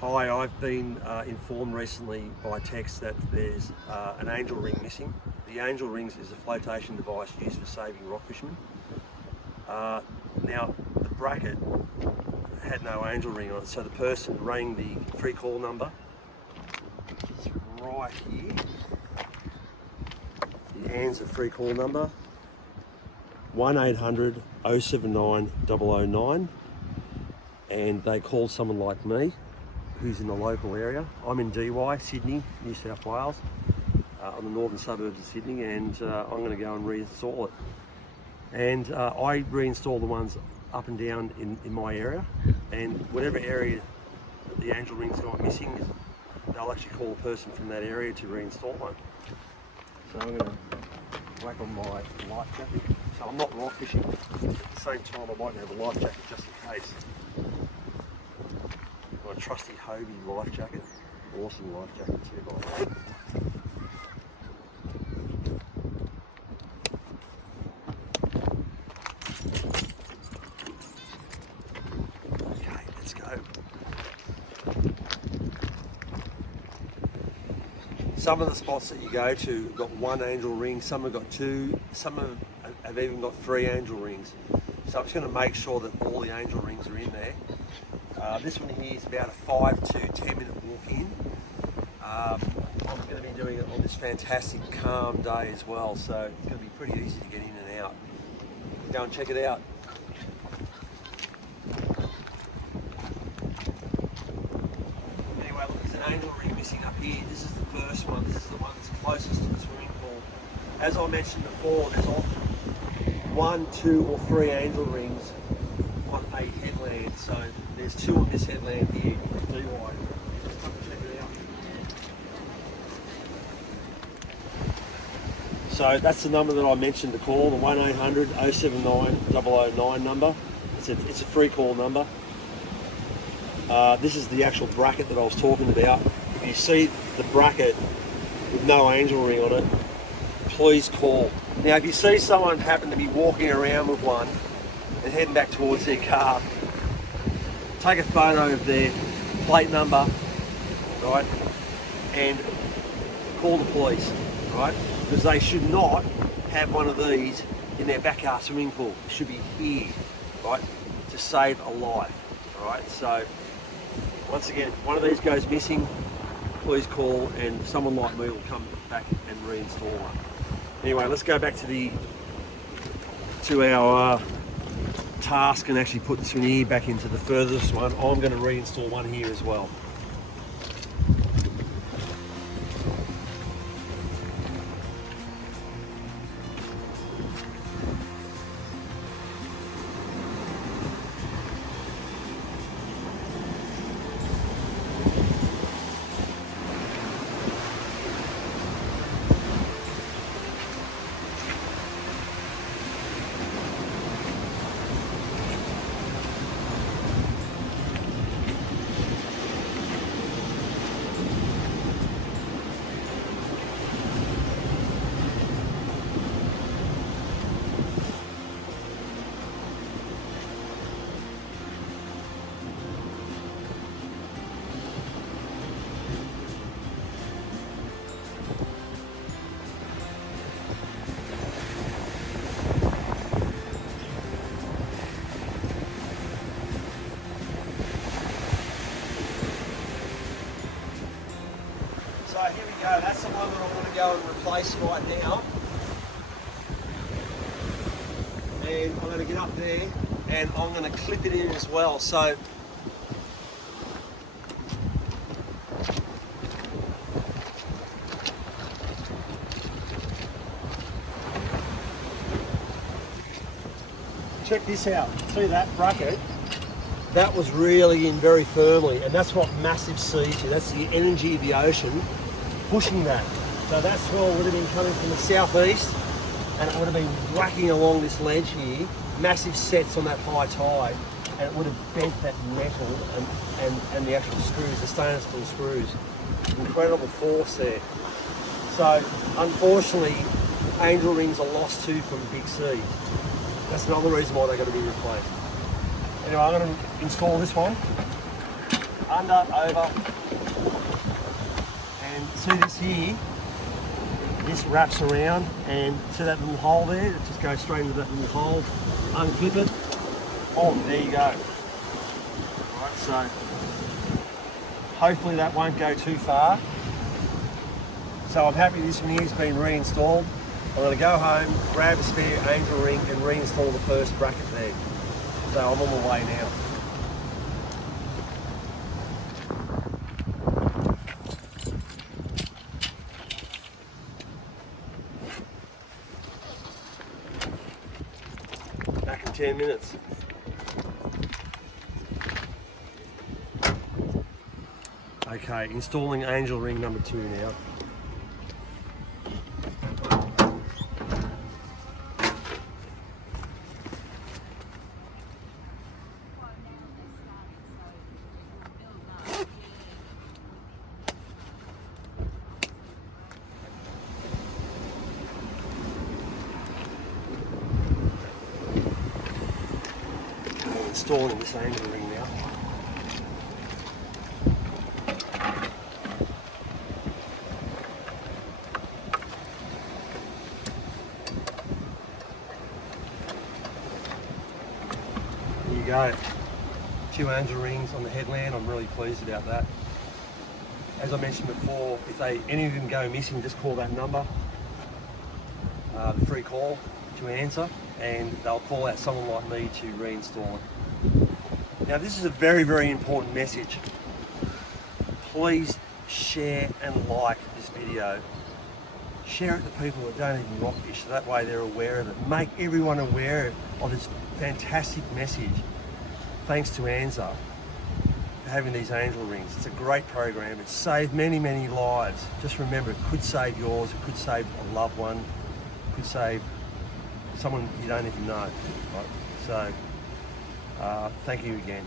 Hi, I've been informed recently by text that there's an angel ring missing. The angel rings is a flotation device used for saving rock fishermen. Now, the bracket had no angel ring on it, so the person rang the free call number. It's right here. The ANSA free call number, 1800 079 009, and they called someone like me who's in the local area. I'm in DY, Sydney, New South Wales, on the northern suburbs of Sydney, and I'm going to go and reinstall it. And I reinstall the ones up and down in my area, and whatever area the angel ring's gone missing, they'll actually call a person from that area to reinstall one. So I'm going to whack on my life jacket. So I'm not rock fishing. At the same time, I might have a life jacket just in case. My trusty Hobie life jacket. Awesome life jacket too, by the way. Okay, let's go. Some of the spots that you go to have got one angel ring, some have got two, some have even got 3 angel rings. So I'm just going to make sure that all the angel rings are in there. This one here is about a 5 to 10 minute walk in. I'm going to be doing it on this fantastic calm day as well, so it's going to be pretty easy to get in and out. Go and check it out. Anyway, look, there's an angel ring missing up here. This is the first one. This is the one that's closest to the swimming pool. As I mentioned before, there's often 1, 2 or 3 angel rings on a headland, so there's 2 on this headland here. DY. Just come and check it out. So that's the number that I mentioned to call, the 1800 079 009 number. It's a free call number. This is the actual bracket that I was talking about. If you see the bracket with no angel ring on it, please call. Now, if you see someone happen to be walking around with one and heading back towards their car, take a photo of their plate number, right, and call the police, right, because they should not have one of these in their backyard swimming pool. It should be here, right, to save a life, right. So once again, if one of these goes missing, please call, and someone like me will come back and reinstall one. Anyway, let's go back to our task and actually put this one here back into the furthest one. I'm going to reinstall one here as well. So here we go, that's the one that I want to go and replace right now. And I'm going to get up there and I'm going to clip it in as well. So check this out, see that bracket? That was really in very firmly, and that's what massive seas do. That's the energy of the ocean pushing that. So that swell would have been coming from the southeast, and it would have been whacking along this ledge here, massive sets on that high tide, and it would have bent that metal and the actual screws, the stainless steel screws. Incredible force there. So unfortunately, angel rings are lost too from big seas. That's another reason why they've got to be replaced. Anyway, I'm going to install this one. under, over, and see this here, this wraps around, and see that little hole there? It just goes straight into that little hole, unclip it, oh, there you go. Alright, so hopefully that won't go too far. So I'm happy this one here's been reinstalled. I'm going to go home, grab a spare angel ring and reinstall the first bracket there. So I'm on my way now. Back in 10 minutes. Okay, installing angel ring number 2 now. Installing this angel ring now. There you go. 2 angel rings on the headland. I'm really pleased about that. As I mentioned before, if any of them go missing, just call that number, the free call to ANSA, and they'll call out someone like me to reinstall it. Now this is a very, very important message. Please share and like this video. Share it to people that don't even rockfish, so that way they're aware of it. Make everyone aware of this fantastic message. Thanks to ANSA for having these angel rings. It's a great program. It's saved many, many lives. Just remember, it could save yours, it could save a loved one, it could save someone you don't even know. Right? So, thank you again.